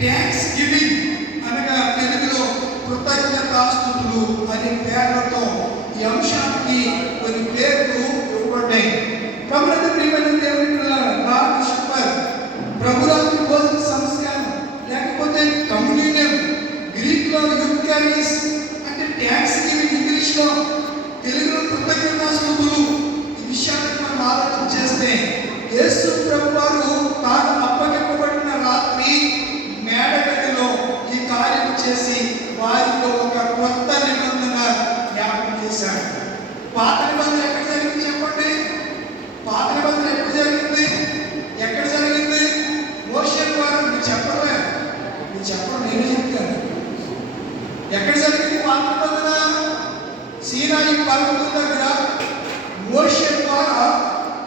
Thanks giving అనగా తెలుగులో కృతజ్ఞతాస్తుతులు అనే పేర్లతో ఈ అంశానికి కొన్ని పేర్లు ఇవ్వబడ్డాయి. కాబట్టి ప్రియమైన దేవుని లార్డ్ షప్పర్, ప్రభురాత్రి భోజన సంస్కారం, లేకపోతే కమ్యూనియన్, గ్రీక్లో యూకారిస్ అంటే థ్యాంక్స్ గివింగ్, ఇంగ్లీష్లో, తెలుగులో కృతజ్ఞతాస్తుతులు. ఈ విషయాన్ని మనం ఆలోచన చేస్తే యేసు ప్రభువారు తాను అప్పగింపబడిన రాత్రి మేడగదిలో ఈ కార్యం చేసి వారితో ఒక కొత్త నిబంధన జ్ఞాపకం చేశాడు. పాత నిబంధన ఎక్కడ జరిగింది చెప్పండి? పాత నిబంధన ఎప్పుడు జరిగింది? ఎక్కడ జరిగింది? మోషే ద్వారా. మీరు చెప్పలే, మీరు చెప్పడం నేనే చెప్తాను. ఎక్కడ జరిగింది పాత నిబంధన? సీనాయి పర్వతం దగ్గర మోషే ద్వారా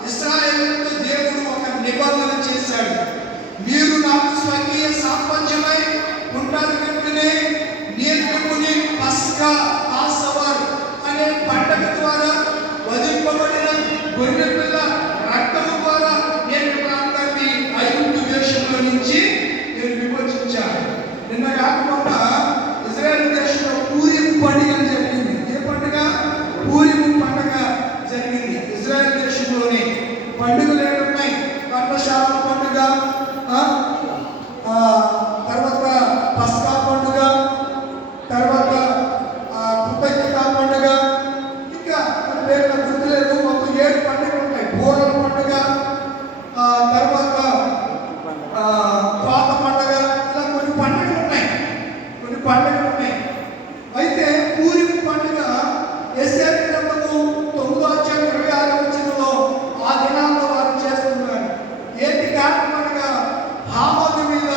ఇశ్రాయేలుతో దేవుడు ఒక నిబంధన చేశాడు. మీరు నాకు స్వకీయ సాపంచమై ఉంటారు కనుకనే నేను మిమ్మల్ని పస్కా పాసవర్ అనే పండగ ద్వారా వధింపబడిన గొర్రె పిల్ల రక్తము ద్వారా నేను అందరినీ ఐగుప్తు దేశంలో నుంచి నేను విమోచించాను. నిన్న కాకుండా ఇజ్రాయెల్ దేశంలో పూరీము పండుగ జరిగింది. ఏ పండుగ? పూరీము పండుగ జరిగింది. ఇజ్రాయెల్ దేశంలోనే పండుగలు ఏమున్నాయి? పర్ణశాల పండుగ, తర్వాత పస్కా పండుగ, తర్వాత కృతజ్ఞత పండుగ, ఇంకా పేర్ల గుర్తులేదు. మొత్తం 7 పండుగలు ఉంటాయి. బోరల పండుగ, తర్వాత పాత పండుగ, ఇలా కొన్ని పండుగలు ఉన్నాయి. కొన్ని పండుగలు ఉన్నాయి. అయితే పూరీము పండుగ యెషయా గ్రంథము 9:26 ఆ దినాల్లో వారు చేస్తున్నారు. ఏంటి కారణం అనగా హామాను మీద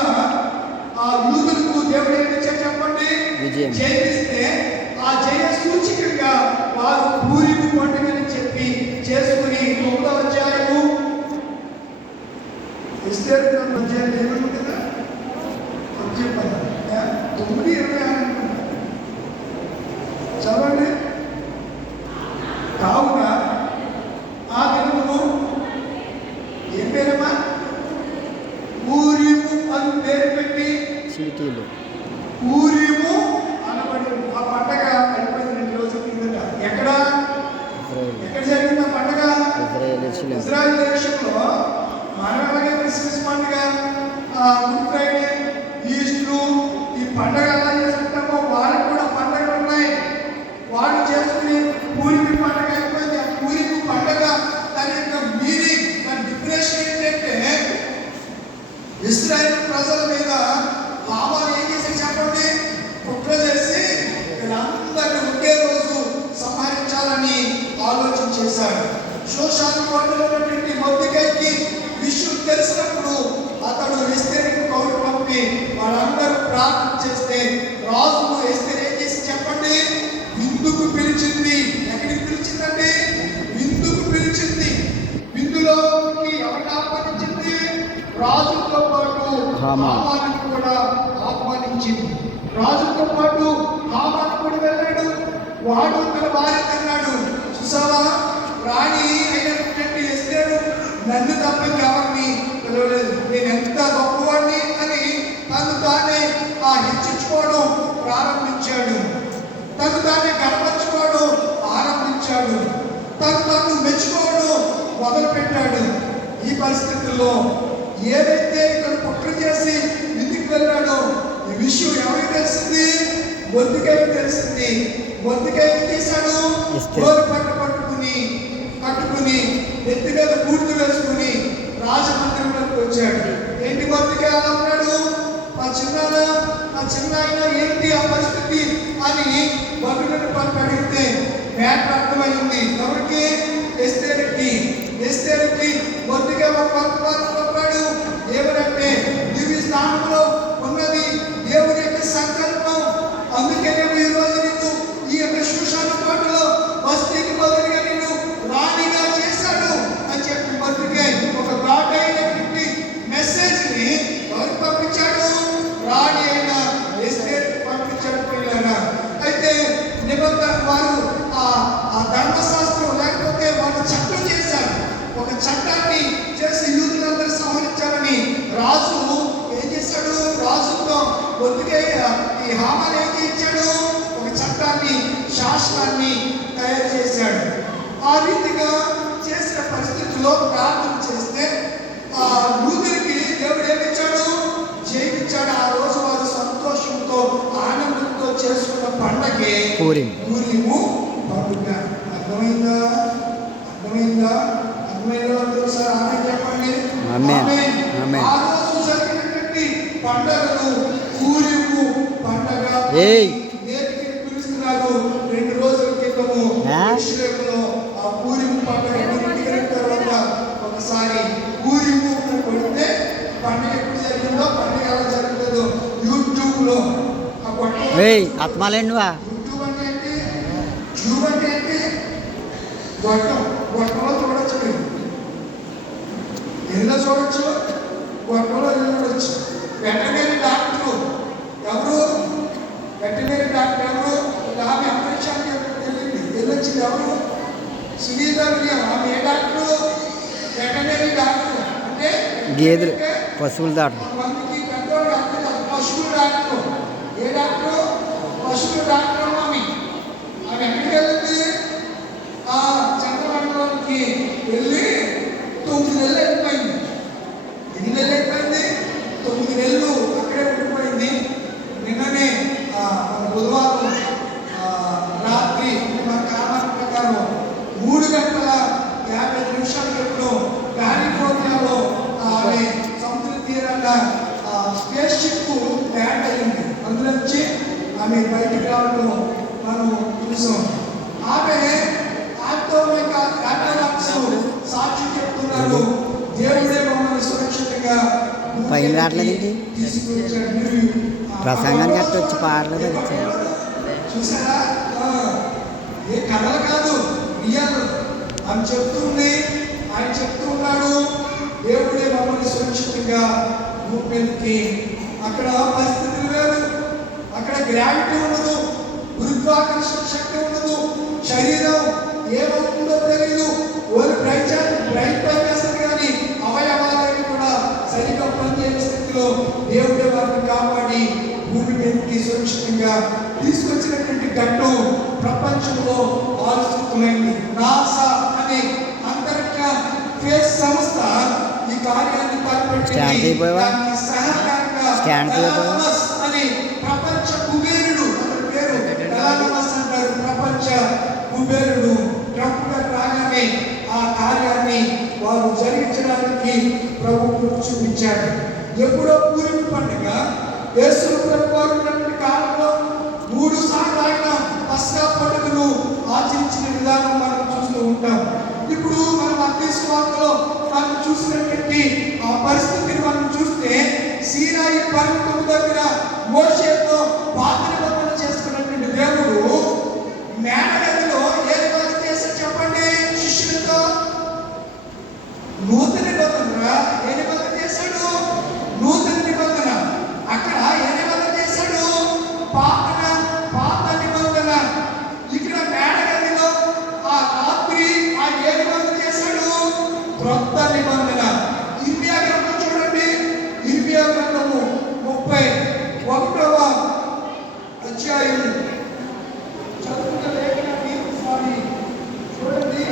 ఆ యూదులకు దేవుడు ఏం ఇచ్చాడు చెప్పండి? జయిస్తే ఆ జయ సూచికగా వారు పూరీము పండుగని చెప్పి చేసుకుని 9వ అధ్యాయము ఎస్తేరు గ్రంథం ఏమన్నా కదా చెప్పాలి 9:26 చదవండి. కావున ఆ దినము ఏం పేరమ్మా? పూరీము అని పేరు పెట్టి చీటీలు పూరీము అనబడి ఆ పండగ అయిపోయింది 2 రోజుల కిందట. ఎక్కడ జరిగింది ఆ పండగ? ఇజ్రాయెల్ దేశంలో. మనం అలాగే క్రిస్మస్ పండుగ, గుడ్ ఫ్రైడే, ఈస్టర్, ఈ పండగ ఎలా చేసుకుంటామో వాళ్ళకి కూడా పండుగలు ఉన్నాయి. వాళ్ళు చేసుకుని పూరీము పండుగ అయిపోయింది. ఆ పూరీము పండుగ దాని యొక్క మీనింగ్, దాని డిఫరెషన్ ఏంటంటే ఇశ్రాయేలు ప్రజల మీద హామాను ఏం చేసి చెప్పండి? కుట్ర చేసి వీళ్ళందరినీ ఒకే రోజు సంహరించాలని ఆలోచన చేశాడు. షోషాను కోటలో ఉన్నటువంటి మొర్దెకైకి విషయం తెలిసినప్పుడు అతడు ఎస్తేరుకు కౌలు పంపి వాళ్ళందరూ ప్రార్థన చేస్తే రాజును ఎస్తేరు ఏం చేసి చెప్పండి? విందుకు పిలిచింది. ఎక్కడికి పిలిచిందండి? విందుకు పిలిచింది. విందులోకి ఎవరిని ఆహ్వానించింది? రాజుతో పాటు హామాను కూడా ఆహ్వానించింది. రాజుతో పాటు హామాను కూడా వెళ్ళాడు. వాడు తన భార్య అన్నాడు, చూసావా రాణి అయినటువంటి ఎస్తేరు నన్ను తప్ప ఎవరిని పిలవలేదు, నేను ఎంత గొప్పవాడిని అని తను తానే హెచ్చించుకోవడం ప్రారంభించాడు. తను తానే గర్వించుకోవడం ఆరంభించాడు. తను తాను మెచ్చుకోవడం మొదలుపెట్టాడు. ఈ పరిస్థితుల్లో ఏదైతే ఇక్కడ కుట్ర చేసి ఇంటికి వెళ్ళాడో ఈ విషయం ఎవరికి తెలిసింది? మొర్దెకైకి తెలిసింది. మొర్దెకైకి తీశాడు. గోరు పట్ట కట్టుకుని ఎత్తి మీద బూట్లు వేసుకుని రాజమందిరంలోకి వచ్చాడు. ఏంటి మొర్దెకై అలా ఉన్నాడు? ఆ చిన్న ఆయన ఏంటి ఆ పరిస్థితి అని భటులను పట్టు అడిగితే మ్యాటర్ అర్థమైంది. ఎవరికి? ఎస్తేరుకి మొర్దెకై ఒక పంపాడు. ఏమనంటే దివ్య స్థానంలో ఉన్నది దేవుని యొక్క సంకల్పం. అందుకే ఈ రోజు నిన్ను ఈ యొక్క షూషాను కోటలో వస్తీకి బదులుగా నిన్ను రాణిగా చేశాడు అని చెప్పి మొర్దెకై ఒక ఘాట్ అయినటువంటి మెసేజ్ ని ఎవరికి పంపించాడు? రాణి అయిన ఎస్తేరుకి పంపించాడు. పిల్లగా అయితే నిబంధన వారు ఆ ధర్మశాస్త్రం లేకపోతే వాళ్ళు చట్టం చేశారు. ఒక చట్టాన్ని చేసి యూదులందరూ సంహరించాలని రాజు ఏం చేశాడు? ఈ హామాన్ ఏం చేయించాడు? ఒక చట్టాన్ని, శాస్త్రాన్ని తయారు చేశాడు. ఆ రీతిగా చేసిన పరిస్థితుల్లో ప్రార్థన చేస్తే ఆ లూథర్కి దేవుడు ఏమిచ్చాడు? జయమిచ్చాడు. ఆ రోజు వారు సంతోషంతో ఆనందంతో చేసుకున్న పండగే పూరీము పండుగ. అర్థమైందా? అర్థమైందా? అర్థమైందా? ఒకసారి ఆమె చెప్పండి. ఆ రోజు జరిగినటువంటి పండగను పూరీము పండగ దేనికి పిలుస్తున్నారు? 2 రోజుల క్రితము యెరూషలేములో ఆ పూరీము పండగ జరిగిన తర్వాత ఒకసారి పూరీము అని కొడితే పండుగ ఎప్పుడు జరిగిందో, పండుగ ఎలా జరుగుతుందో యూట్యూబ్లో ఆ ఆత్మాలేండి యూట్యూబ్ అంటే ఏంటి? ట్యూబ్ అంటే ఏంటి? గొట్టంలో చూడొచ్చు. మీరు ఎందులో చూడొచ్చు? గొట్టంలో చూడొచ్చు. వెటనరీ డాక్టర్ ఎవరు? వెటనరీ డాక్టర్ ఎవరు? ఆమె అంతరిక్షానికి వెళ్ళొచ్చింది ఎవరు? సునీత విలియం. ఆమె ఏ డాక్టర్? Veterinary doctor. అంటే గేదెలు, పశువుల డాక్టర్. కొంతమందికి పెద్దవాళ్ళు అంటే పశువుల డాక్టర్. ఏ డాక్టర్? పశువుల డాక్టర్. ఆమె ఎక్కడికి వెళ్ళింది? ఆ చంద్రమండలానికి వెళ్ళి 9 నెలలు అయిపోయింది. ఎన్ని నెలలు అయిపోయింది? 9 నెలలు అక్కడే ఉండిపోయింది. నిన్ననే బుధవారం రాత్రి మన కాలం ప్రకారం 3:50 ఎప్పుడు కాలిఫోర్నియాలో ఆమె సముద్ర తీరాన స్పేస్ షిప్ ల్యాండ్ అయింది. అందులోంచి ఆమె బయటకు రావడం మనం చూసాం. ఆమె సాక్షి చెప్తున్నారు, దేవుడే మమ్మల్ని సురక్షితంగా పైన రావట్లేదండి. ప్రసంగానికి అట్ట వచ్చి పాడలేదు. చూసారా? ఏ కథలు కాదు, రియల్. ఆమె చెప్తుంది, ఆయన చెప్తూ ఉన్నాడు, దేవుడే మమ్మల్ని సురక్షితంగా భూమి మీదకి. అక్కడ పరిస్థితులు వేరు. అక్కడ గ్రావిటీ ఉండదు, గురుత్వాకర్షణ శక్తి ఉండదు, శరీరం ఏమవుతుందో తెలియదు. ఓన్లీ బ్రైట్ వేస్తుంది కానీ అవయవాలన్నీ కూడా సరిగ్గా పనిచేసే స్థితిలో దేవుడే వారిని కాపాడి భూమి మీదకి సురక్షితంగా తీసుకొచ్చినటువంటి ఘట్టం ప్రపంచంలో ఆలోచితమైంది. నాసా అనే అంతరిక్ష స్పేస్ సంస్థ ఈ కార్యాన్ని తలపెట్టింది. దానికి సహకారంగా అని ప్రపంచ కుబేరుడు, అతని పేరు ఎలానమస్ అంటారు, ప్రపంచ కుబేరుడు ట్రంప్ గారు రాగానే ఆ కార్యాన్ని వారు జరిగించడానికి ప్రభుత్వం చూపించాడు. ఎప్పుడో పూరీము పండుగ యేసు ప్రభు వారు ఉన్నటువంటి కాలంలో 3 సార్లు ఆయన పస్కా పండుగను ఆచరించిన విధానం మనం చూస్తూ ఉంటాం. ఇప్పుడు మనం మత్తయి సువార్తలో మనం చూసినటువంటి ఆ పరిస్థితిని మనం చూస్తే సీనాయి పర్వతం దగ్గర మోషేతో పాత నిబంధన చేసుకున్నటువంటి దేవుడు మేడగదిలో ఏ నిబంధన చేశాడు చెప్పండి? శిష్యులతో నూతన నిబంధన. ఏ నిబంధన చేశాడు? నూతన నిబంధన. అక్కడ ఏ నిబంధన చేశాడు? పాత నిబంధన. ఇక్కడ మేడగదిలో ఆ రాత్రి ఆ ఏ నిబంధన చేశాడు? క్రొత్త నిబంధన. ఇర్మియా గ్రంథం చూడండి. ఇర్మియా గ్రంథము 31వ అధ్యాయం చదువుతున్న లేఖనాన్ని స్వామి చూడండి.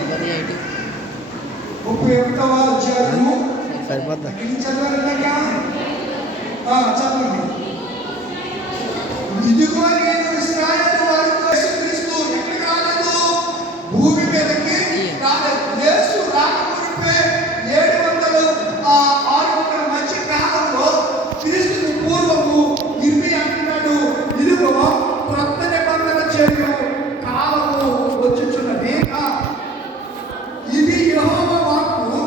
31వ అధ్యాయము సరిపోద్దా? చదవండి. ఇదిగో నేను ఇశ్రాయేలు వారితో యేసుక్రీస్తు ఎక్కడికి రాలేదు? భూమి మీదకి రాలేదు. యేసు రాకమునిపే 700-600 మధ్య కాలంలో క్రీస్తుకు పూర్వము ఇర్మియా అంటున్నాడు, ఇదిగో క్రొత్త నిబంధన చేయు కాలము వచ్చుచున్నది. ఇది యెహోవా వాక్కు.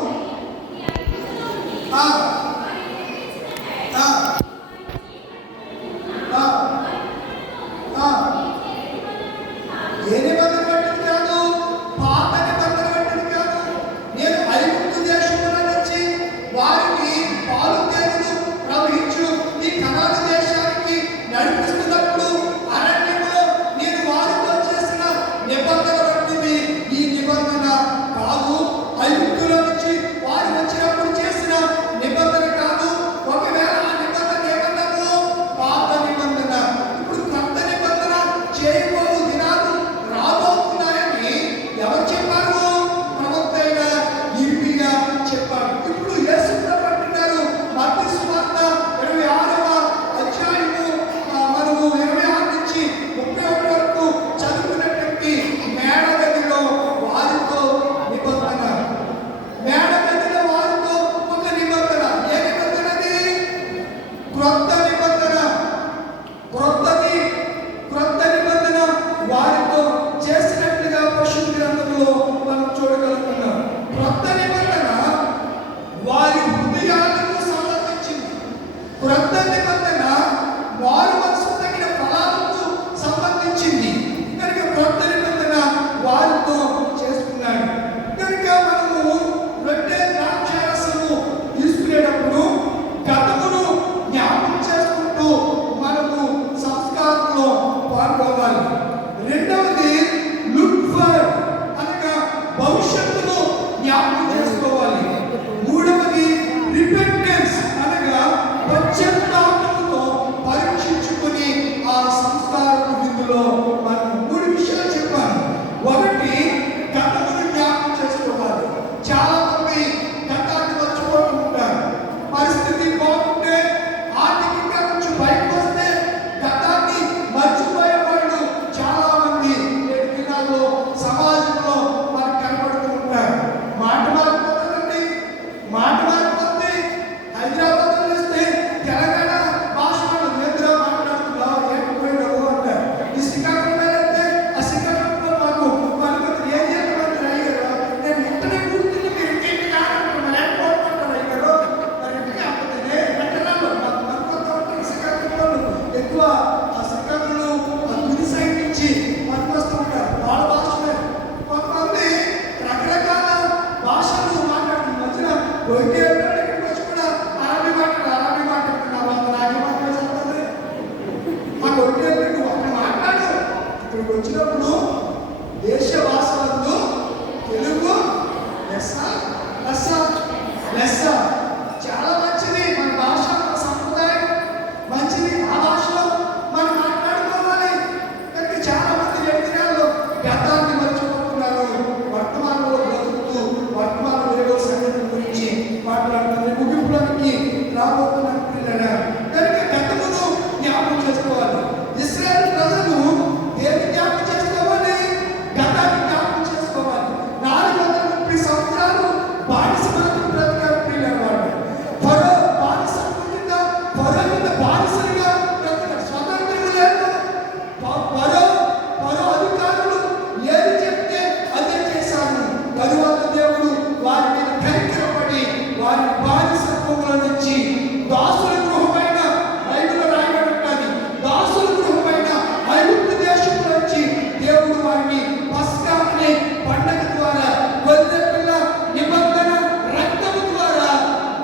ఆ సంఘటనలు ఆ గురి సైడ్ నుంచి పనికొస్తూ ఉంటారు. వాళ్ళ భాషలే కొంతమంది రకరకాల భాషలు మాట్లాడుతున్న మధ్యన ఒకే ఇక్కడికి వచ్చి కూడా అరబీ మాట్లాడుతున్నా నాకే మాట్లాడుతుంది మాకు ఒకే నువ్వు అక్కడ మాట్లాడు. ఇక్కడికి వచ్చినప్పుడు దేశ భాషలందు తెలుగు లెస్స లెస్స లెస్స చాలా మంచిది. మన భాష మన సంప్రదాయం మంచిది. ఆ భాషలో మనం మాట్లాడుకోవాలి. కానీ చాలా మంది వ్యక్తిగతంలో గతాన్ని మర్చిపోతున్నారు. వర్తమానంలో బతుకుతూ వర్తమానంలో ఏదో సంగతి గురించి మాట్లాడుతున్నారు. ముగింపులోనికి రాబోతున్నారు పిల్లలు. కనుక గతమును జ్ఞాపకం చేసుకోవాలి. ఇశ్రాయేలు ప్రజలు దేని జ్ఞాపకం చేసుకోవాలి? గతాన్ని జ్ఞాపకం చేసుకోవాలి. 430 సంవత్సరాలు బానిస బతుకు బ్రతికారు పిల్లలు. వాళ్ళు ఫరో బానిస కింద ఫరో కింద బానిసలుగా బ్రతికారు. స్వతంత్రం లేదు. ఫరో అధికారులు ఏది చెప్తే అదే చేశారు. తరువాత దేవుడు వారి మీద కనికరపడి వారి బానిసత్వంలో నుంచి దాసుల గృహమైన బైబిల్లో రాయబడి ఉంటుంది. దాసుల గృహమైన ఐగుప్తు దేశంలో నుంచి దేవుడు వారిని పస్కా అనే పండగ ద్వారా గొర్రె పిల్ల నిబంధన రక్తము ద్వారా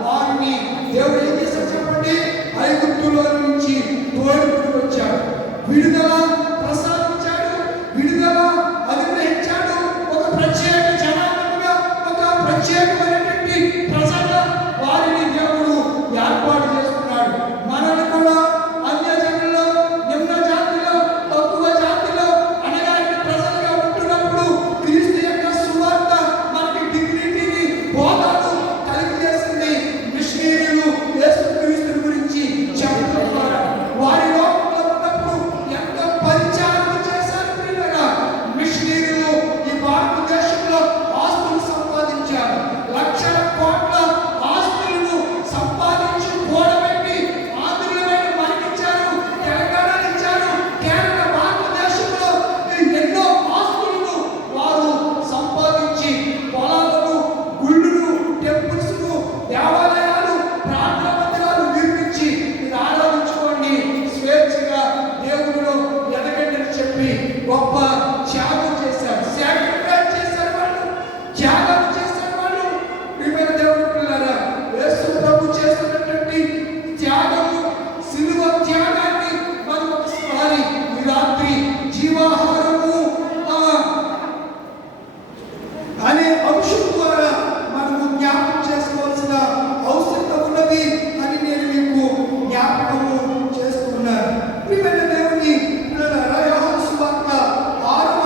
వారిని దేవుడు ఏం చేశాడు చెప్పండి? ఐగుప్తులో నుంచి తోడుకుని వచ్చాడు. విడుదల ప్రసాదించాడు. విడుదల అనుగ్రహించాడు. ఒక ప్రత్యేక జనాంగంగా ఒక ప్రత్యేకమైనటువంటి ప్రజగా వారిని దేవుడు ఏర్పాటు చేసుకున్నాడు. మనల్ని కూడా అన్య జనుల్లో నిమ్న జాతిలో తక్కువ జాతిలో అనగాని ప్రజలుగా ఉంటున్నప్పుడు క్రీస్తు యొక్క సువార్త మనకి డిగ్నిటీని హోదాను కలిగజేసింది. మిషనరీలు యేసు క్రీస్తు గురించి చెప్పడం ద్వారా వారి లోకంలో ఉన్నప్పుడు ఎంతో పరిచారం చేశారు పిల్లగా. మిషనరీలు ఈ భారతదేశంలో ఆస్తులు సంపాదించారు. లక్షల కోట్ల ఆస్తులను సంపాదించి కూడబెట్టి ఆంధ్రులమైన మనకిచ్చారు. తెలంగాణ ఇచ్చారు. కేరళ భారతదేశంలో ఎన్నో ఆస్తులను వారు సంపాదించి పొలాలను గుళ్ళును టెంపుల్స్ను దేవాలయాలు ప్రార్థనా మందిరాలు నిర్మించి ఇది ఆరాధించుకోండి స్వేచ్ఛగా దేవుడిలో ఎదగండి అని చెప్పి గొప్ప త్యాగం చేశారు. సాక్రిఫైస్ చేశారు వాళ్ళు. త్యాగం చేశారు వాళ్ళు. ప్రియమైన దేవుడి పిల్లలారా, యేసు ప్రభు చేస్తున్నటువంటి త్యాగము సిలువ త్యాగాన్ని మనం ఒకసారి ఈ రాత్రి జీవాహారము అనే అంశం ద్వారా మనము జ్ఞాపకం చేసుకోవాల్సిన అవసరం ఉన్నది అని నేను మీకు జ్ఞాపకము చేస్తున్నాను. ప్రియమైన దేవుని పిల్లలారా, యోహాను సువార్త 6వ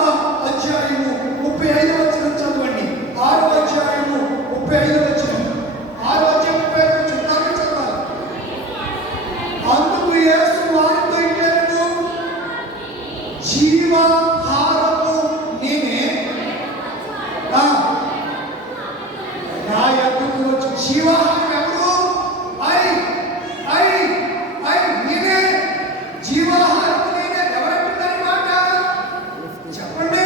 అధ్యాయము 35వ వచనం చదవండి. 6వ అధ్యాయము 35వ వచనం. 6వ అధ్యాయం 35వ వచనం దాన్ని చదవాలి. అందుకు యేసు వారితో ఇట్లనెను, జీవాహారము నేనే. నా యొద్దకు వచ్చి జీవాహారం ఎవరు? నేనే. జీవాహారం నేనే. ఎవరంటున్నారు మాట చెప్పండి.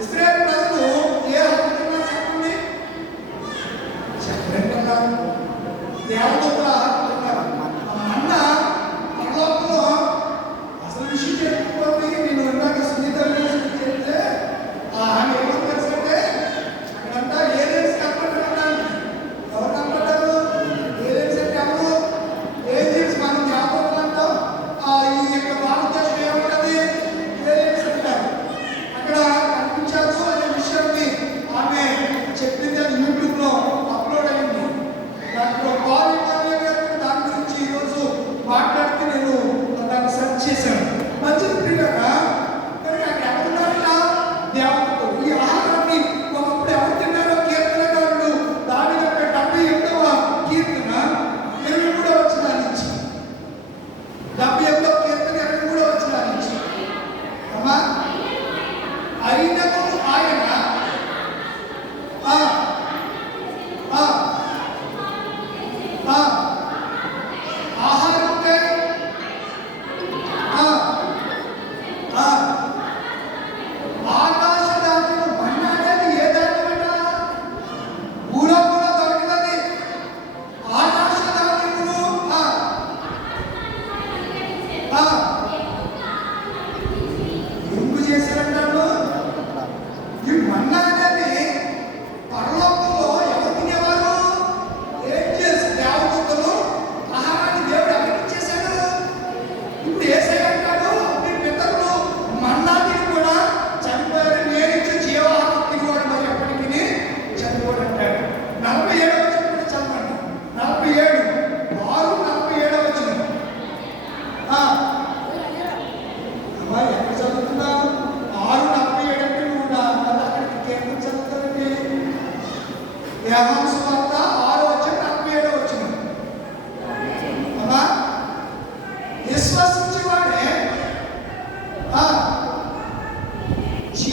ఇశ్రాయేలు ప్రజలు ఏ ఆహారం తిన్నారు చెప్పండి. చెప్పండి కదా. దేవదూతల ఆహారం తిన్నారు. మన్నా పరలోకంలో అసలు విషయం చెప్పుకోండి. నేను ఇందాక సునీత చెప్తే ఆమె ఏమని తెలుసంటే అక్కడంతా ఏలియన్స్ కనపడ్డారు. ఎవరు కనపడ్డారు? ఏలియన్స్ అంటే ఎవరు? ఏలియన్స్ మనం జ్ఞాపకం అంటాం. ఈ యొక్క భారతదేశం ఏముంటుంది? ఏలియన్స్ అంటారు. అక్కడ కనిపించారు అనే విషయాన్ని ఆమె చెప్పింది. అది యూట్యూబ్లో అప్లోడ్ అయింది. దాంట్లో దాని గురించి ఈరోజు మాట్లాడితే నేను దాన్ని సెర్చ్ చేశాను. మంచిది ప్రియులారా. కానీ అక్కడ ఎవరున్నారట? దేవతలు. ఈ ఆహారాన్ని ఒకప్పుడు ఎవరు తిన్నారో కీర్తనకారుడు దావీదు యొక్క 78వ కీర్తన 23వ వచనం నుంచి 78వ కీర్తన 23వ వచనం నుంచి అమ్మా అయినను ఆయన ఆహారంకై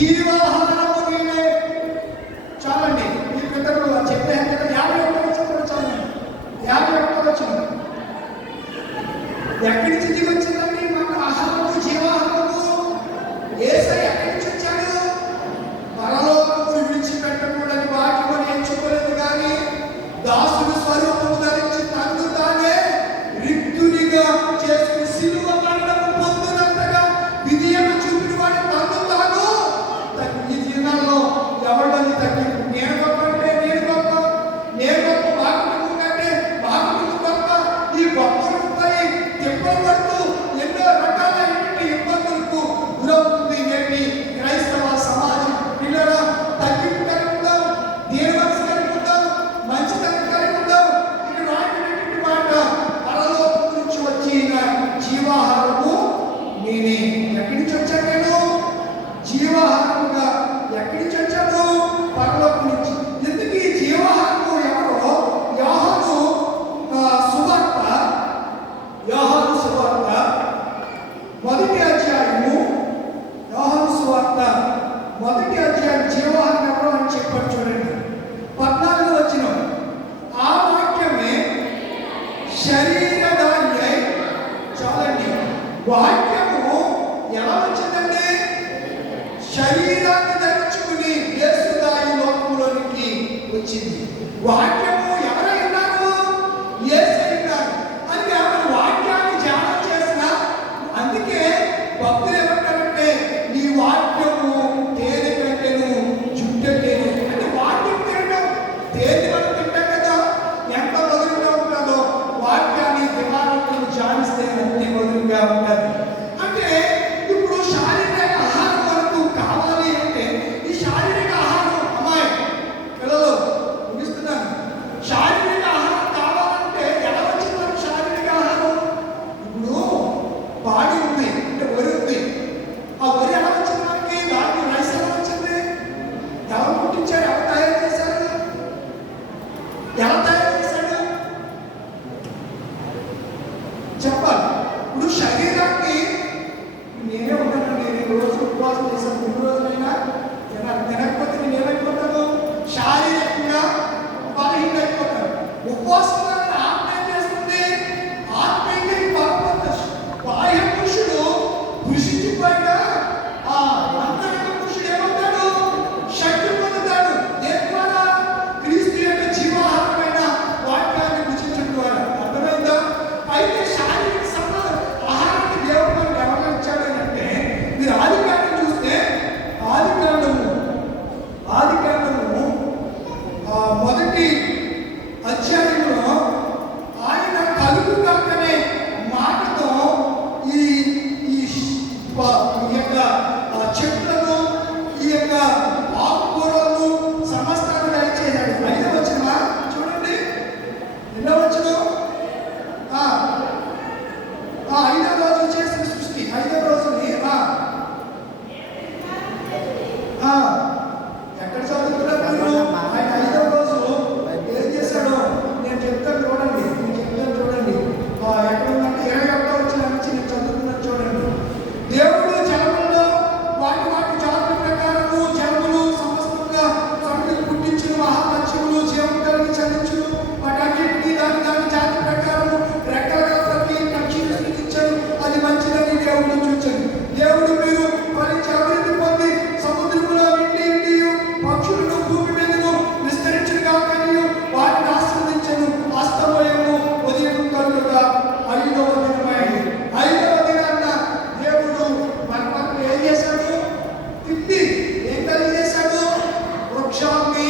జీవాహారము నేనే. చాలండి, ఈ పిల్లలు చెప్పే 51 వచ్చిన చాలండి. 51 వచ్చిన ఎక్కడి నుంచి దిగి వచ్చిందండి మన ఆహారము, జీవాహారము? యేసయ్య ఎక్కడి నుంచి వచ్చాడు? పరలోకమును విడిచిపెట్టకూడని వాక్యమని ఎంచుకోలేదు కానీ దాసుడు స్వరూపం ధరించి తను తానే రిక్తునిగా చేసుకుని సిలువ మరణము పొందినంతగా విధేయత చూపిన వాడి తను తాను ఈ దినాల్లో ఎవరిని తగ్గింపు. నేను గొప్ప అంటే నేను గొప్ప, నేను గొప్ప, బాగుంటుంది కంటే బాగుంటుంది గొప్ప. ఈ గొప్పలపై తిప్పలు పడుతూ ఎన్నో రకాలైనటువంటి ఇబ్బందులకు గురవుతుంది నేటి క్రైస్తవ సమాజం. పిల్లల తగ్గింపు కలిగి ఉందాం, దేవభక్తి కలిగి ఉందాం, మంచితనం కలిగి ఉందాం. ఇక్కడ రాయబడినటువంటి మాట పరలోకం నుంచి వచ్చిన జీవాహారము నేనే. ఎక్కడి నుంచి వచ్చాను నేను? జీవాహారముగా. ఎక్కడి నుంచి వచ్చాను? పరలోకం నుంచి. ఎందుకు ఈ జీవాహారము ఎవరో? యోహాను సువార్త, యోహాను సువార్త మొదటి అధ్యాయము, యోహాను సువార్త మొదటి అధ్యాయం జీవాహారం ఎవరో అని చెప్పారు చూడండి. 14 వచనం. ఆ వాక్యమే శరీరధారి అయి. చాలండి, వాక్యము ఎలా వచ్చిందండి? శరీరాన్ని ధరించుకుని యేసుగా ఈ లోకంలోనికి వచ్చింది. వాక్యము ఎవరై ఉన్నారు? యేసయ్య ఉన్నారు. అందుకే ఆమె వాక్యాన్ని ధ్యానం చేసిన. అందుకే భక్తులు ఏమంటారంటే నీ వాక్యము తేనె కంటేను జుట్టేను. అంటే వాక్యం తినడం, తేనె మనం తింటాం కదా, ఎంత మధురంగా ఉంటుందో వాక్యాన్ని దివాలను ధ్యానిస్తే అంతే మధురంగా ఉంటుంది. అంటే ఇప్పుడు శారీరక ఆహారం మనకు కావాలి అంటే ఈ శారీరక ఆహారం, అమ్మాయి పిల్లలు ముగిస్తున్నాను, శారీరక ఆహారం కావాలంటే ఎలా వచ్చింది మనకు శారీరక ఆహారం? ఇప్పుడు బాడీ ఉంది అంటే వరి ఉంది. ఆ వరి ఎలా వచ్చింది మనకి? దాంట్లో రైస్ ఎలా వచ్చింది? ఎవరు పుట్టించారు? ఎవరు తయారు చేశారు? ఎలా తయారు చేశాడు చెప్పాలి. ఇప్పుడు శరీరాన్ని నేనే ఉంటానండి, నేను రోజు ఉపవాసం చేశాను, 3 రోజులైనా తినకపోతే నేను ఏమైపోతాను? శారీరకంగా బలహీన అయిపోతాను. ఉపవాసం వల్ల ఆత్మ ఏం చేస్తుంది? ఆత్మీయంగా ఈ బాహ్య పురుషుడు కృషించిపోయినా ఆ అంతరంగ పురుషుడు ఏమవుతాడు? శక్తి పొందుతాడు. దేని ద్వారా? క్రీస్తు యొక్క జీవాహారమైన వాక్యాన్ని భుజించడం ద్వారా. అర్థమైందా? అయితే శారీరక ఆహారాన్ని దేవుడు మనకు ఎవరు ఇచ్చాడు అంటే, మీరు ఆదికాండం చూస్తే ఆదికాండము మొదటి అధ్యాయంలో ఆయన కలుగు కాకనే మాటతో ఈ యొక్క చెట్లను, ఈ యొక్క ఆకుకూరలను సమస్తాన్ని దయచేశాడు. 5వ వచనమా చూడండి, 2వ వచనం. 5వ రోజు చేసిన సృష్టి, 5వ రోజుని ఎక్కడ చదువుతున్నారు మీరు? ఆయన 5వ రోజు ఏం చేశాడు నేను చెప్తాను చూడండి, ఎక్కడ ఉందంటే 21వ వచనం నుంచి నేను చదువుతున్నాను చూడండి. దేవుడు జలములలో వాటి జాతుల ప్రకారము జలములు సమస్తంగా సముద్రం పుట్టించిన మహాపక్షములు జీవం కలిగి చలించును. వాటన్నిటికీ దాని జాతి ప్రకారము రెక్కలుగా ప్రతి పక్షిని సృష్టించాడు. అది మంచిదని దేవుడు చూచాడు. దేవుడు మీరు ఫలించి అభివృద్ధి పొంది సముద్రములో నిండి పక్షులను భూమి మీదను విస్తరించుగా కలిగి వాటిని ఆస్వాదించను. అస్తమయము ఉదయం కలుగుగా 5వ దినమైంది. 5వ దినాన్న దేవుడు మన పక్కన ఏం చేశాడు? తిప్పి ఏం కలిగేశాడు? వృక్షాన్ని,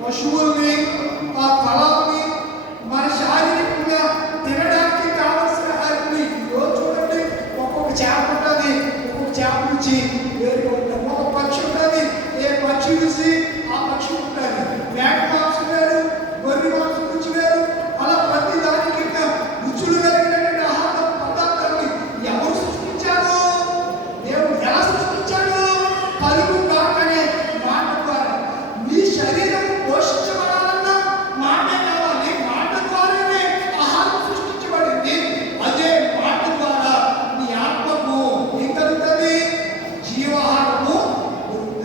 పశువుల్ని, ఆ ఫలాన్ని, మన శారీరకంగా తినడానికి కావలసిన వాటిని. రోజు చూడండి, ఒక్కొక్క చేప ఉంటుంది, ఒక్కొక్క చేప నుంచి వేరు ఉంటుంది. ఒక పక్షి ఉంటుంది, ఏ పక్షి నుంచి ఆ పక్షి ఉంటుంది. మేక మాంసం వేరు, గొర్రె మాంసం నుంచి వేరు. అలా ప్రతి దానికి రుచులు కలిగినటువంటి ఆహార పదార్థాన్ని ఎవరు సృష్టించారు? దేవుడు ఎలా సృష్టించాడు? కలుగు కాకనే మాట ద్వారా. నీ శరీరం పోషించబడాలన్నా మాటే కావాలి. మాట ద్వారానే ఆహారం సృష్టించబడింది. అదే మాట ద్వారా నీ ఆత్మకు ఏం కలుగుతుంది? జీవాహారము దొరుకుతుంది.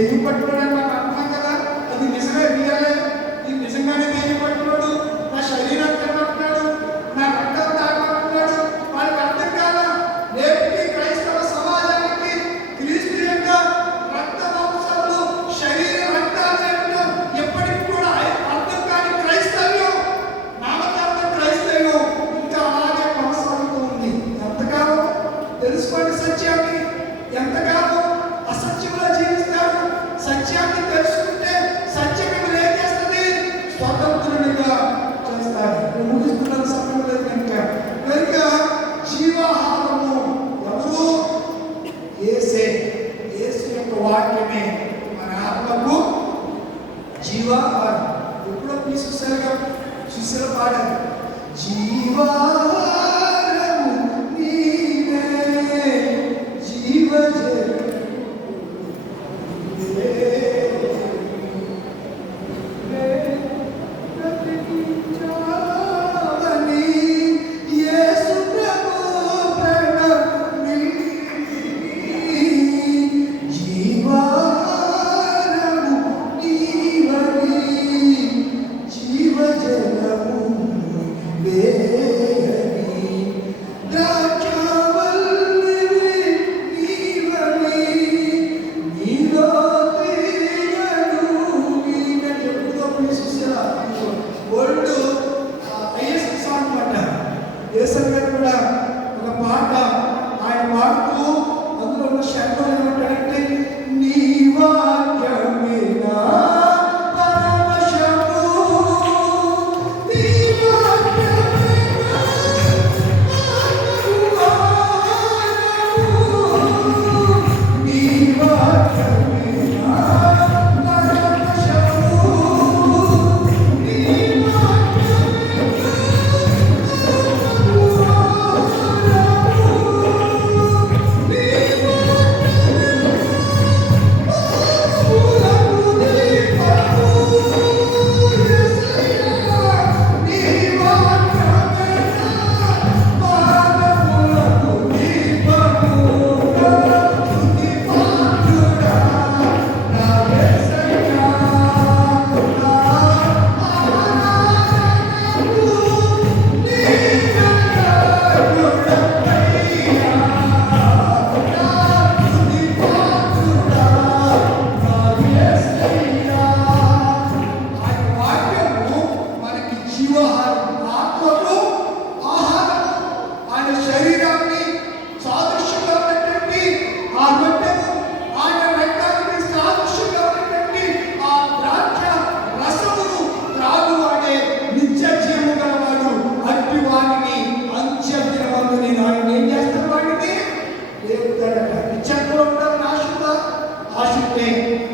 దెయ్యం పట్టుకోవడానికి నాకు అర్థం కదా, అది నిజమే రియలే, ఇది నిజంగానే దెయ్యం పట్టుకోడు, నా శరీరం తినబడుతున్నాడు, నా రక్తం తాగబడుతున్నాడు, వాళ్ళకి అర్థం కాదా? నేటికి క్రైస్తవ సమాజానికి క్రీస్తు యొక్క రక్త మాంసాలు శరీర రక్తాలు ఏమిటో ఎప్పటికి కూడా అర్థం కాని క్రైస్తవ్యం, నామకార్థ క్రైస్తవ్యం ఇంకా అలాగే కొనసాగుతూ ఉంది. ఎంతకాలం తెలుసుకోండి సత్యాన్ని, ఎంతకాలం అసత్యంలో జీవిస్తారు? సత్యాన్ని తెలుసుకుంటే సత్యం మిమ్మల్ని ఏం చేస్తుంది? స్వతంత్రునిగా చేస్తారు. ముగిస్తున్న సమయం లేదు కనుక జీవాహారము ఎవరు? యేసే. యేసు యొక్క వాక్యమే మన ఆత్మకు జీవాహారం. ఎప్పుడో మీ సుశీల పాడారు, జీవాహారము నీవే జీవజలము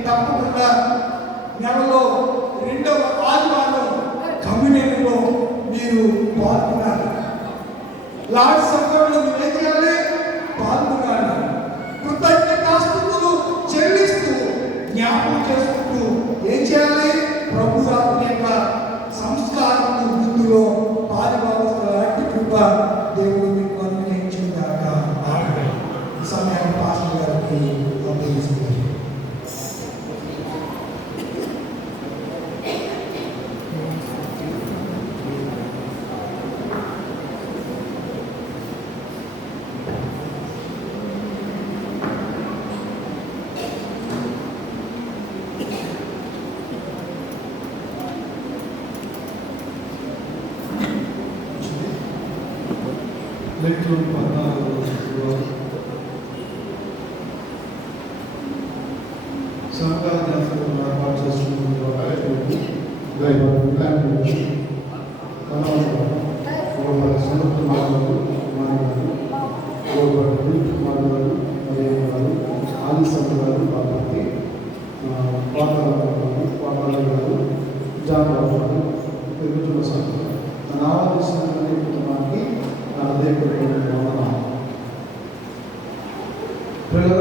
తప్పకుండా నెలలో 2వ ఆదివారం కమ్యూనిటీలో మీరు పాల్గొనాలి. లార్డ్ సభలో మీరు ఏం చేయాలి? పాల్గొనాలి. కృతజ్ఞతాస్తుతులు చెల్లిస్తూ జ్ఞాపకం చేసుకుంటూ ఏం చేయాలి? ప్రభు రాత్రి యొక్క సంస్కారము ముందులో పారిభాగలాంటి కృప దేవుడు మీకు అనుగ్రహించుగాక. ఈ సమయాన్ని పాస్టర్ గారికి అప్పగిస్తున్నారు.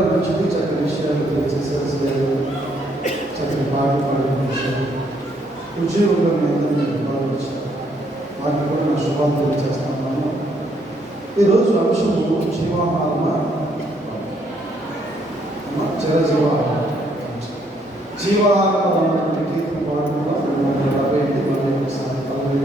మంచిది చక్కని విషయాలు తెలియజేసేసారు. చక్కని పాటలు పాడించారు. ఉద్యోగంలో మీ అందరినీ భావించారు. వాటిని కూడా నా శుభాలు తెలియజేస్తున్నాను. ఈరోజు అంశము జీవాహారమ చిరజీవాహారం. జీవాహారంలో ఉన్నటువంటి కీర్తన పాటలు 278 మరియు ఒకసారి పల్లవి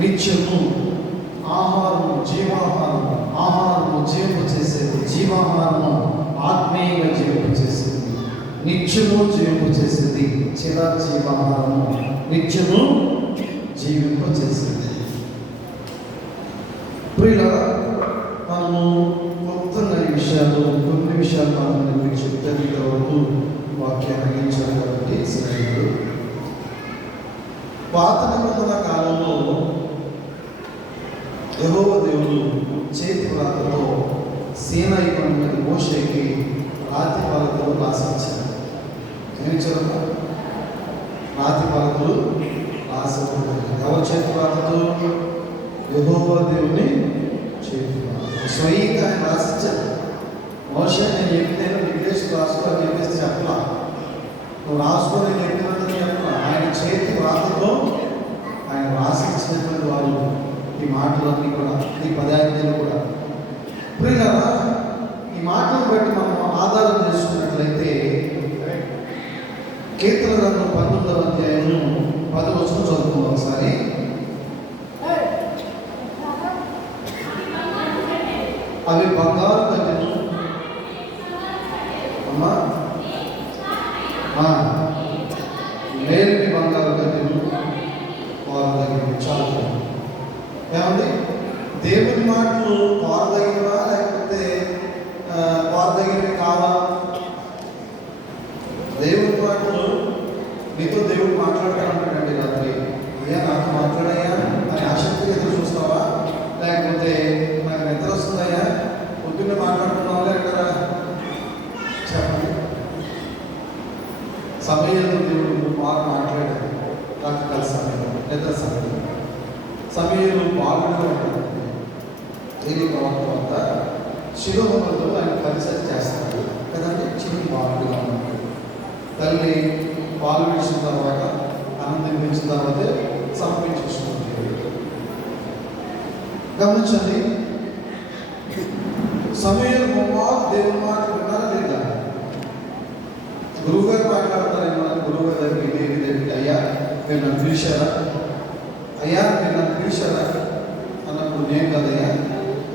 నిత్యము ఆహారము జీవాహారము, ఆహారము జీవము చేసేది, జీవాహారము ఆత్మీయంగా జీవము చేసేది, నిత్యము జీవము చేసేది, జీవాహారము నిత్యము జీవింప చేసేది. ప్రియులారా, మనము మొత్తంగా ఈ విషయాలు కొన్ని విషయాలు మనం మీకు చెప్తే వరకు వాక్యాన్ని అందించాలి కాబట్టి సరైనది. పాత నిబంధన కాలంలో యెహోవా దేవుడు చేతి వ్రాతతో సీనాయి కొండ మీద మోషేకి రాతి పాలకులు రాసించారు. ఏమి చదువు? రాతి పాలకులు రాసించారు. ఎవరి చేతి వ్రాతతో? యెహోవా దేవుని చేతి వ్రాత స్వయంగా ఆయన రాసించారు. మోషే నేను చెప్పిన విదేశీ రాసుకో అని చెప్పేసి చెప్పలా, నువ్వు రాసుకొని చెప్పినట్టు చెప్పలా. ఆయన చేతి వ్రాతతో ఆయన రాసించినటువంటి వారు ఈ మాటలన్నీ కూడా, ఈ పదార్థాలు కూడా. ప్రియులారా, ఈ మాటలు బట్టి మనం ఆధారం చేసుకున్నట్లయితే కీర్తన గ్రంథం 19వ అధ్యాయం 10వ వచనం చదువుకుందాం ఒకసారి. అవి బంగారు కట్టెను అమ్మా, లేని బంగారు కట్టెను వారి దగ్గర చాలు. ఏమండి, దేవుని మాటలు వారి దగ్గర లేకపోతే వారి దగ్గర కావా? దేవుని మాటలు నీతో దేవుడు మాట్లాడతానంటాడండి రాత్రి. అయ్యా నాతో మాట్లాడయ్యా అని ఆసక్తిగా ఎదురు చూస్తావా? లేకపోతే నాకు నిద్ర వస్తుందయ్యా పొద్దున్నే మాట్లాడుతున్నావా? లేకపోతే చెప్పండి. సమయంలో దేవుడు బాగా మాట్లాడాడు. రాత్రికాల సమయంలో, నిద్ర సమయంలో. సమయంలో బాగుగా ఉంటాడు. ఏది ప్రవక్త వద్ద శిరోహంలో ఆయన పరిసరి చేస్తాడు కదండి. చిన్న బాగుగా ఉంటాడు. తల్లి పాలు విడిచిన తర్వాత, ఆనందం పెంచిన తర్వాత సమర్పించుకుంటాడు. గమనించండి, సమయం దేవుని మాట విన్నారా లేదా? గురువు గారు మాట్లాడతారేమో, గురువు గారి దగ్గరికి అయ్యా మీరు నన్ను పిలిచారా, అయ్యా మీరు నన్ను పిలిచారా అన్నప్పుడు నేను కదయ్యా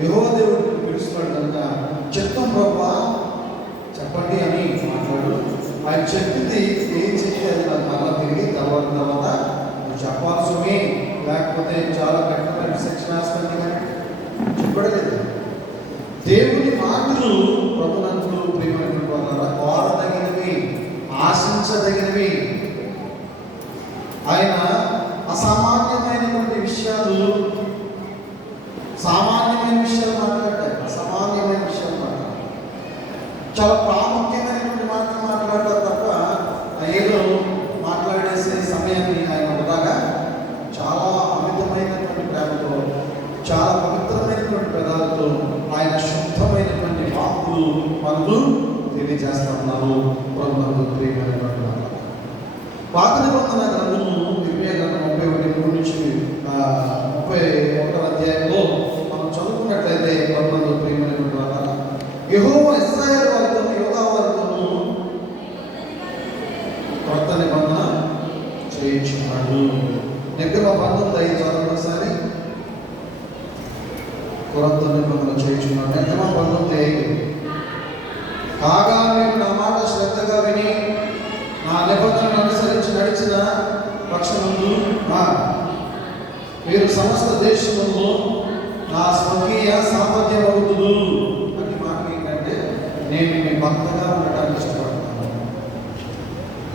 యెహోవా దేవుడు పిలుస్తున్నాడు కనుక చెప్తాం ప్రభా చెప్పండి అని మాట్లాడు. ఆయన చెప్పింది ఏం చెప్తే అది నాకు మళ్ళా తిరిగి తర్వాత నువ్వు చెప్పాల్సి, లేకపోతే చాలా కఠినమైన శిక్షణ చెప్పడలేదు. దేవుని మాటలు ప్రభునందు ప్రియమైనటువంటి వాళ్ళ కోరదగినవి, ఆశించదగినవి. ఆయన అసామాన్యమైనటువంటి విషయాలు, సామాన్యమైన విషయాలు మాట్లాడతారు, అసామాన్యమైన విషయాలు మాట్లాడతారు, చాలా ప్రాముఖ్యమైనటువంటి మాటలు మాట్లాడతారు తప్ప ఏదో మాట్లాడేసే సమయాన్ని ఆయన వృధాగా చాలా అమితమైనటువంటి ప్రేమతో, చాలా పవిత్రమైనటువంటి పెదాలతో ఆయన శుద్ధమైనటువంటి వాక్కులు మనకు తెలియజేస్తా ఉన్నారు. ప్రభునందు ప్రియమైనటువంటి వాళ్ళు, పాత నిబంధన గ్రంథము ఇర్మియా గ్రంథం 31 నుంచి 30 19:5 చదవండి ఒకసారి. కొరత నిబంధన చేయించున్నాడు. ఎంతమా 19:5. కాగా మీరు నా మాట శ్రద్ధగా విని నా నిబంధనను అనుసరించి నడిచిన పక్షముందు మీరు సమస్త దేశంలో నా స్వకీయ సామర్థ్యం అవుతుంది. అని మాట ఏంటంటే నేను మీ భక్తగా ఉండటానికి ఇష్టపడుతున్నాను.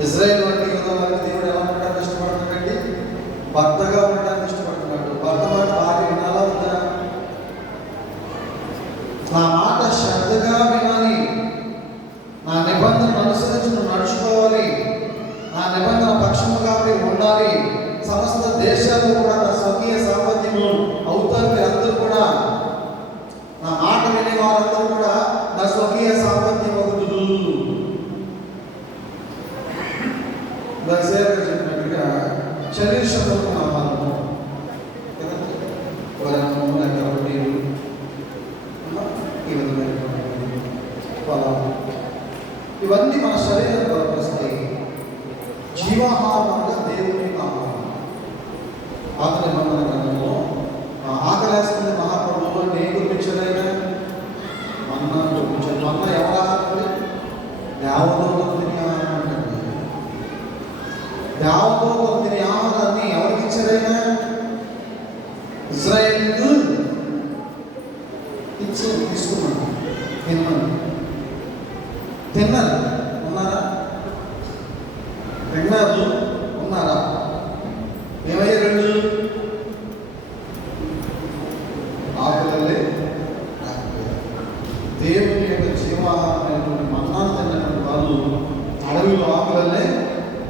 ఇజ్రాయేల్ వంటి యూదా వారికి దేవుడు ఎలా ఉండటానికి ఇష్టపడుతున్నాడండి? భక్తగా ఉండటానికి ఇష్టపడుతున్నాడు. భర్త మాట భార్య వినాలా ఉందా? నా మాట శ్రద్ధగా వినాలి, నా నిబంధనను అనుసరించి నువ్వు నడుచుకోవాలి, నా నిబంధన పక్షముగా మీరు ఉండాలి. సమస్త దేశాల్లో కూడా నా స్వకీయ సామర్థ్యము అవుతారు. మీరందరూ కూడా నా మాట వినే వారందరూ కూడా నా స్వకీయ సామర్థ్యం అవుతుంది. చెప్పినట్టుగా శరీర శబ్దము నామాలను వరము కబడ్డీలు ఈ విధమైనటువంటి పొలాలు ఇవన్నీ మన శరీరం కొరకు వస్తాయి. జీవాహారంగా దేవుని ఆహారం. ఆకలి నిబంధన గ్రంథంలో ఆకలేస్తుంది మహాప్రభువు నేను గురించదైనా మన్నా గురించారు. మన్న ఎవరు ఆహారం? దేవదూతలు తినే ఆహారం అంటండి. దేవదూతలు తినే ఆహారాన్ని ఎవరికి ఇచ్చారైనా? ఇజ్రాయేలుకు ఇచ్చారు. తీసుకున్నాను, తిన్నారు. ఉన్నారా? తిన్నారు, ఉన్నారా? ఏమయ్యా? రెండు ఆకులల్లే దేవుని యొక్క జీవాహారమైనటువంటి మన్నాను తిన్నటువంటి వాళ్ళు అడవిలో ఆకులల్లే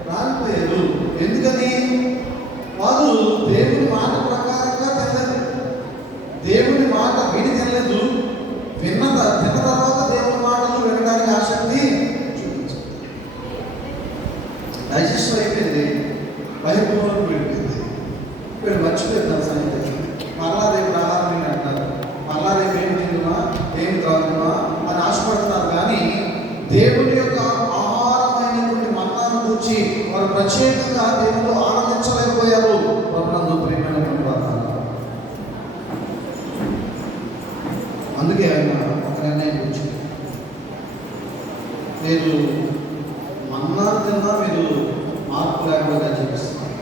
రాలిపోయారు. ఎందుకని? వారు దేవుని మాట ప్రకారంగా తినలేదు. దేవుని మాట విని తినలేదు. తిన్న తర్వాత దేవుని మాటలు వినడానికి ఆసక్తి చూపించారు. డైజెషన్ అయిపోయింది, బహిర్భూమిలోకి వెళ్ళిపోయింది. వీడు మర్చిపోయింది సంగతి. మరలా రేపు ఆహారం ఏంటి అంటారు, మరలా రేపు ఏమి తింటున్నా, ఏమి త్రాగుతున్నా అని ఆశపడుతున్నారు. కానీ దేవుని యొక్క ఆహారమైనటువంటి మన్నాను గురించి వారు ప్రత్యేకంగా దేవుడు ఆనందించలేకపోయారు. ప్రభునందు ప్రియమైనటువంటి వారు, అందుకే ఆయన ఒక నిర్ణయం వచ్చింది. మీరు మన్నాను తిన్నా మీరు మార్పు లేకుండా చూపిస్తున్నారు.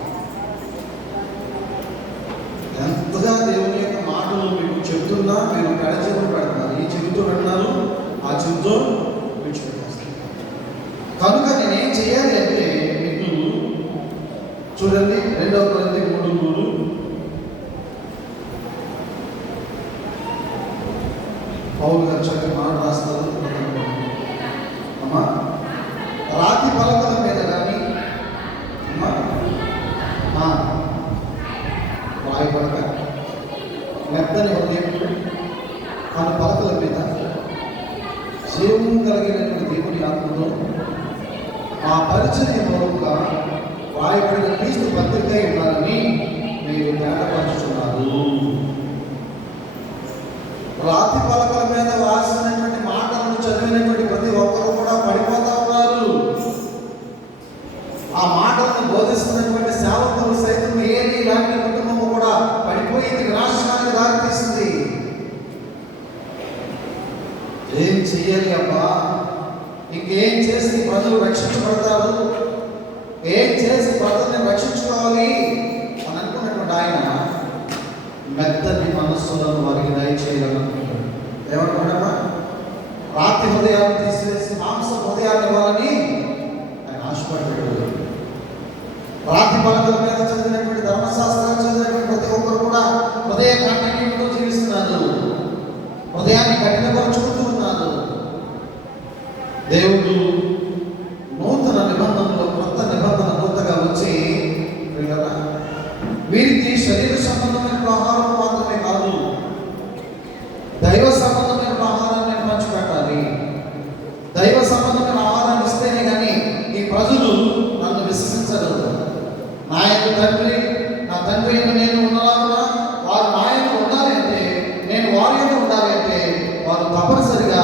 ఎంతగా దేవుని యొక్క మాటలు మీకు చెబుతున్నా మీరు కడచెవులు పెడుతున్నారు. ఈ చెబుతూ పెడుతున్నారు, ఆ చెబుతూ విడిచిపెట్టేస్తారు. కనుక నేనేం చేయాలి అంటే మీకు చూడండి 2 కొరింథీ 3:3 పౌలు గారు చక్కటి మాట రాస్తారు. అమ్మా, రాతి పలకల మీద కానీ రాయి పలక మెత్తని హృదయం మన పలకల మీద జీవం కలిగినటువంటి దేవుని ఆత్మలో ఆ పరిచర్య మూలంగా రాయబడిన క్రీస్తు పత్రిక ఇవ్వాలని మీరు తేటపరుచుతున్నారు. రాతి పలకల మీద రాసినటువంటి మాటలను చదివినటువంటి ప్రతి ఒక్కరు కూడా పడిపోతా ఉన్నారు. ఆ మాటలను బోధిస్తున్నటువంటి సేవకులు సైతం ఏది ఇలాంటి కుటుంబము కూడా పడిపోయింది, వినాశనానికి దారితీసింది. ఏం చెయ్యాలి అబ్బా? ఇంకేం చేసి ప్రజలు రక్షించబడతారు, ఏం చేసి ప్రజల్ని రక్షించుకోవాలి అని అనుకున్నటువంటి ఆయన మెత్తని మనస్సులను వారికి దయచేయాలనుకుంటాడు. ఏమనుకున్నామా? రాతి హృదయాన్ని తీసివేసి మాంస హృదయాన్ని ఇవ్వాలని ఆయన ఆశపడ్డాడు. రాతి పలకల మీద చదివినటువంటి ధర్మశాస్త్రాలు చదివినటువంటి ప్రతి ఒక్కరు కూడా హృదయ కాఠిన్యంతో జీవిస్తున్నారు, హృదయాన్ని కఠినపరుచుకుంటూ ఉన్నారు. దేవుడు నూతన నిబంధనలో కొత్త నిబంధన కొత్తగా వచ్చి వీరికి శరీర సంబంధమైన ఆహారం మాత్రమే కాదు, దైవ సంబంధమైన ఆహారాన్ని పంచిపెట్టాలి. దైవ సంబంధమైన ఆహారాన్ని ఇస్తేనే కానీ ఈ ప్రజలు నన్ను విశ్వసించరు. నా యొక్క తండ్రి, నా తండ్రి నేను ఉన్నలాగా వారు నా యొక్క ఉండాలి అంటే, నేను వారి యొక్క ఉండాలి అంటే వారు తప్పనిసరిగా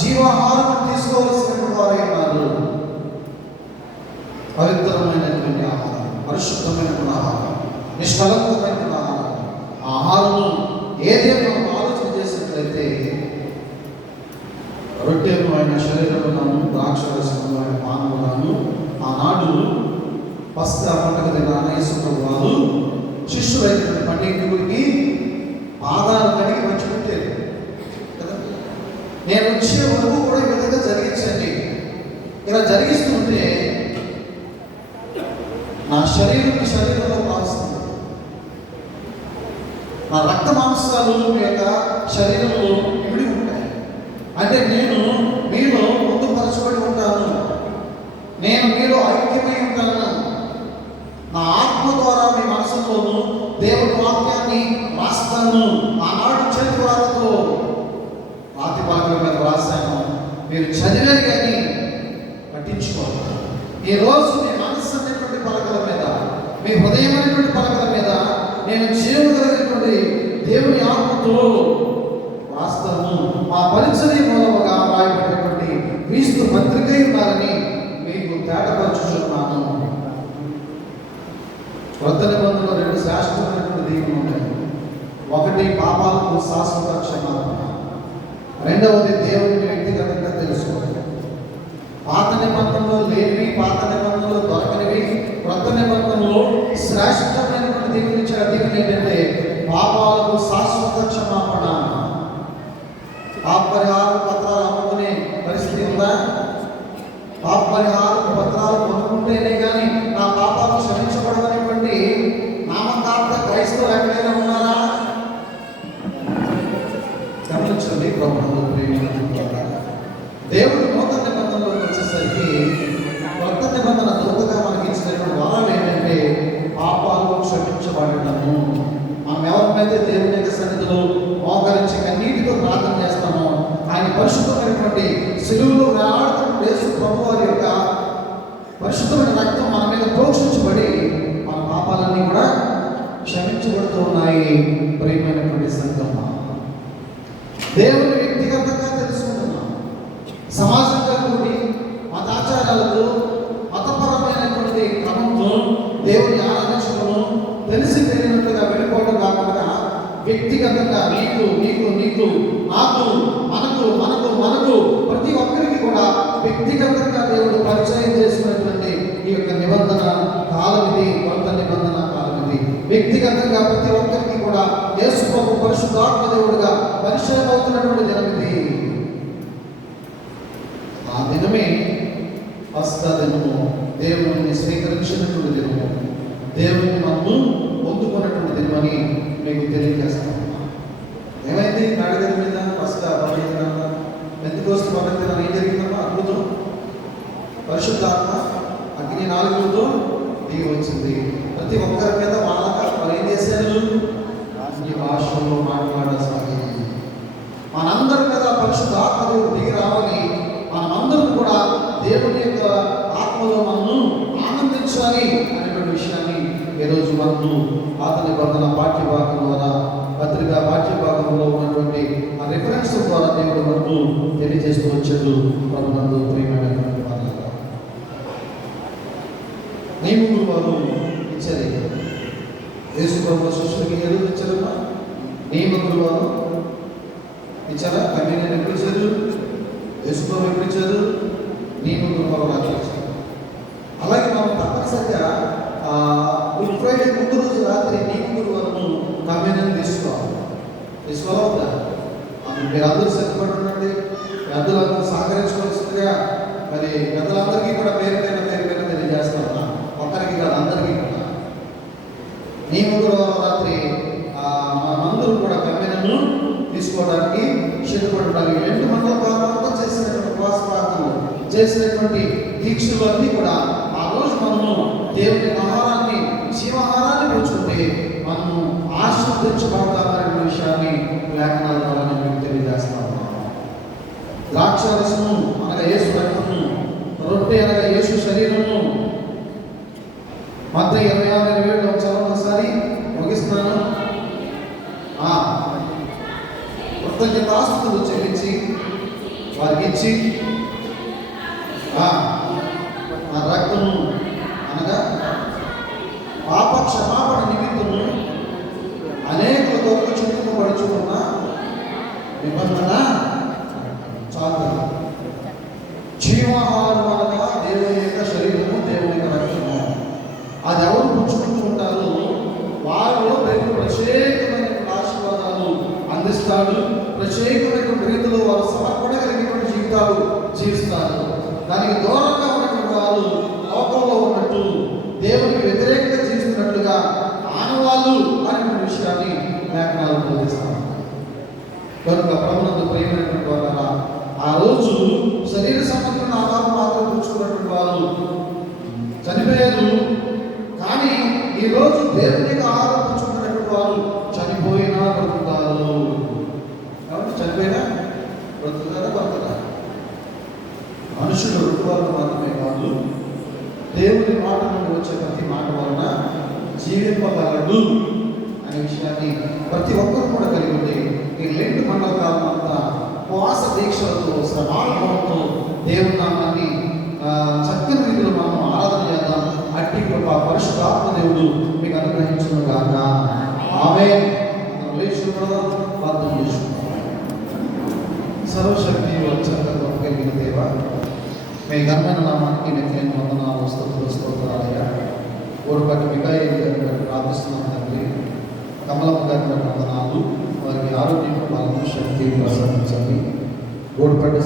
జీవాహారం తీసుకోవాల్సినటువంటి వారే ఉన్నారు. పవిత్రమైనటువంటి ఆహారం, పరిశుద్ధమైనటువంటి ఆహారం, నిష్కలంకమైన ఆహారము ఏదైనా మనం ఆలోచన చేసినట్లయితే రొట్టెను ఆయన శరీరములను ద్రాక్షరసము ఆయన పానములను ఆనాడు పస్కా పండుగ దినాన యేసుప్రభు వారు శిష్యులైనటువంటి 12 పాదాలు కడిగి మంచిపెట్టారు కదా. నేను వచ్చే వరకు కూడా ఈ విధంగా జరిగించండి. ఇలా జరిగిస్తుంటే నా శరీరంలో కాస్తుంది, నా రక్త మాంసాలు మీ యొక్క శరీరంలో ఇమిడి ఉంటాయి. అంటే నేను మీలో పొందుపరచబడి ఉంటాను, నేను మీలో ఐక్యమై ఉంటాను. నా ఆత్మ ద్వారా మీ మనసులోను దేవుని వాక్యాన్ని రాస్తాను. ఆనాడు చేతురాలతో రాతి పలకల మీద రాశాను, మీరు చదివారు కానీ పట్టించుకోవాలి. ఈరోజు మీ మనస్సు అనేటువంటి పలకల మీద, మీ హృదయం అనేటువంటి పలకల మీద నేను చేయగలిగినటువంటి దేవుని ఆత్మతో రాస్తాను. మా పరిచర్య మూలముగా రాయబడినటువంటి క్రీస్తు పత్రికై ఉన్నారని మీకు తేటపరచుచున్నాను. కొత్త నిబంధనలో 2 శ్రేష్టమైనటువంటి దీవులు ఉన్నాయి. ఒకటి పాపాలకు శాశ్వత క్షమాపణ, రెండవది దేవుని వ్యక్తిగతంగా తెలుసుకోవాలి. పాత నిబంధనలో లేనివి, పాత నిబంధనలో దొరకనివి, కొత్త నిబంధనలో శ్రేష్టమైనటువంటి దేవుని ఇచ్చిన దీవులు ఏంటంటే పాపాలకు శాశ్వత క్షమాపణ. పాప పరిహార పత్రాలు అమ్ముకునే పరిస్థితి ఉందా? పాప పరిహార పత్రాలు కొనుక్కుంటేనే కానీ నా పాపాలు క్షమించబడదనేటువంటి నామకార్థ క్రైస్తవులు ఎక్కడైనా ఉన్నారా? గమనించండి. ప్రభుత్వం దేవుడు నూతన నిబంధనలోకి వచ్చేసరికి కొత్త నిబంధన దూతగా మనకి ఇచ్చినటువంటి వరం ఏంటంటే పాపాలు క్షమించబడటము. మనం ఎవరినైతే దేవుని యొక్క సన్నిధిలో మోకరించి కన్నీటితో ప్రార్థన చేస్తామో, ఆయన పరిశుద్ధమైనటువంటి శిలువలో వేలాడుతున్న యేసు ప్రభు వారి యొక్క పరిశుద్ధమైన రక్తం మన మీద ప్రోక్షించబడి మన పాపాలన్నీ కూడా క్షమించబడుతూ ఉన్నాయి. ప్రియమైనటువంటి సంగమ, దేవుని వ్యక్తిగతంగా తెలుసుకుంటున్నాం. సమాజంగా కూడి మతాచారాలతో, మతపరమైనటువంటి క్రమంతో దేవుని ఆరాధించడము తెలిసి తెలియనట్లుగా వెళ్ళిపోవడం కాకుండా వ్యక్తిగతంగా నీకు నీకు నీకు నాకు మనకు మనకు మనకు ప్రతి ఒక్కరికి కూడా వ్యక్తిగతంగా దేవుడు పరిచయం చేసినటువంటి ఈ యొక్క నిబంధన కాలం ఇది, కొత్త నిబంధన కాలం ఇది. వ్యక్తిగతంగా ప్రతి ఒక్కరికి కూడా యేసు ప్రభు పరిశుద్ధాత్మ దేవుడుగా పరిచయం అవుతున్నటువంటి దినం ఇది. ఆ దినమే పస్కా దినము, దేవుని స్వీకరించినటువంటి దినము, దేవుని మనము పొందుకున్నటువంటి దినమని మీకు తెలియజేస్తాం. ఏమైంది నాడగది మీద పస్కా పండుగ పెంతెకోస్తు పండుగ దినాన ఏం జరిగిందమ్మా? అద్భుతం. పరిశుద్ధాత్మ అగ్ని 4 దిగి వచ్చింది. ప్రతి ఒక్కరి మీద వాళ్ళగా వాళ్ళు ఏం చేశారు? ఈ భాషలో మాట్లాడసాగింది. మనందరి మీద పరిశుద్ధాత్మ దేవుడు దిగి రావాలి. మనమందరం కూడా దేవుని యొక్క ఆత్మలో మనము ఆనందించాలి అనేటువంటి విషయాన్ని ఈరోజు మనము పాత నిబంధన పాఠ్యభాగం ద్వారా, పత్రిక పాఠ్యభాగంలో ఉన్నటువంటి ఆ రిఫరెన్స్ ద్వారా దేవుడు మనకు తెలియజేస్తూ వచ్చాడు. ప్రభునందు ప్రియమైనటువంటి వాళ్ళగా నియమములు వారు ఇచ్చారు. యేసు ప్రభు శిష్యులకి ఏదో ఇచ్చారమ్మా? నియమములు వారు ఇచ్చారా? కన్వీనర్ ఎప్పుడు ఇచ్చారు? యేసు ప్రభు ఎప్పుడు ఇచ్చారు? నియమములు వారు రాయించారు. అలాగే మనం తప్పనిసరిగా గుడ్ ఫ్రైడే ముందు రోజు రాత్రి నియమములు వారు కన్వీనర్ తీసుకోవాలా? మీరు అందరూ సిద్ధపడి ఉండండి. పెద్దలందరూ సహకరించవలసిందిగా మరి పెద్దలందరికీ కూడా పేరు పైన తెలియజేస్తాను. ఒక్కరికి కాదు, అందరికీ కూడా. నియమముల రాత్రి మనందరూ కూడా కన్వీనర్ను తీసుకోవడానికి సిద్ధపడడానికి 2 మండల ప్రాంతం చేసినటువంటి ఉపవాస ప్రార్థనలు, చేసినటువంటి దీక్షలు అన్నీ కూడా ఆ రోజు మనము దేవుని ఆహారాన్ని, జీవాహారాన్ని పెంచుకుంటే మనము ఆశీర్వదించబడతామనే విషయాన్ని లేఖనాల ద్వారా నేను తెలియజేస్తాను. ద్రాక్షరసము అనగా యేసు రక్తము, రొట్టె అనగా యేసు శరీరము. మత్తయి 26:27 చదవఒకసారి ముగిస్తున్నాను. కృతజ్ఞతాస్తుతులు చెల్లించి వారికి ఇచ్చి ఆ రక్తము అనగా పాప క్షమాపణ నిమిత్తము అనేకుల కొరకు ఆరాధించాడు. ప్రత్యేకమైనటువంటి రీతిలో వారు సమర్పణ కలిగినటువంటి జీవితాలు జీవిస్తారు. దానికి దూరంగా ఉన్నటువంటి వారు లోకంలో ఉన్నట్టు దేవునికి వ్యతిరేకంగా జీవిస్తున్నట్లుగా ఆనవాళ్ళు అనేటువంటి విషయాన్ని లేఖనాలు బోధిస్తాను. కనుక ప్రభునందు ప్రియమైనటువంటి వారు ఆ రోజు శరీర సంబంధమైన ఆధారం మాత్రం పుచ్చుకున్నటువంటి వారు చనిపోయారు. కానీ ఈరోజు దేవునికి ఆధారం పుచ్చుకున్నటువంటి వారు చనిపోయినా బ్రతుకుతారు. కాబట్టి చనిపోయినా బ్రతుకుతారా బ్రతకరా? మనుషులు రెండు వలన మాత్రమే కాదు, దేవుని మాట నుండి వచ్చే ప్రతి మాట వలన జీవింపగలడు అనే విషయాన్ని ప్రతి ఒక్కరు కూడా కలిగి ఉంది. ఈ లెంట్ మండల కాలం అంతా ఉపవాస దీక్షలతో శ్రమానుభవంతో దేవుని నామాన్ని చక్కని రీతిలో మనం ఆరాధన చేద్దాం. అట్టి కృప పరిశుద్ధాత్మ దేవుడు మీకు అనుగ్రహించును గాక. ఆమేన్. ప్రార్థన చేసుకుంటాం. సర్వశక్తి వచ్చంగా కలిగిన దేవ, మీ ఘనమైన నామానికి నేను వందనాలు స్తుతులు స్తోత్రాలయ్యా. ఊరుపట్టి మికాయేలు గారిని ప్రార్థిస్తున్నాను తండ్రి. కమలమ్మ గారిని వందనాలు. వారికి ఆరోగ్యం, బలము, శక్తి ప్రసాదించండి. ఊరుపట్టి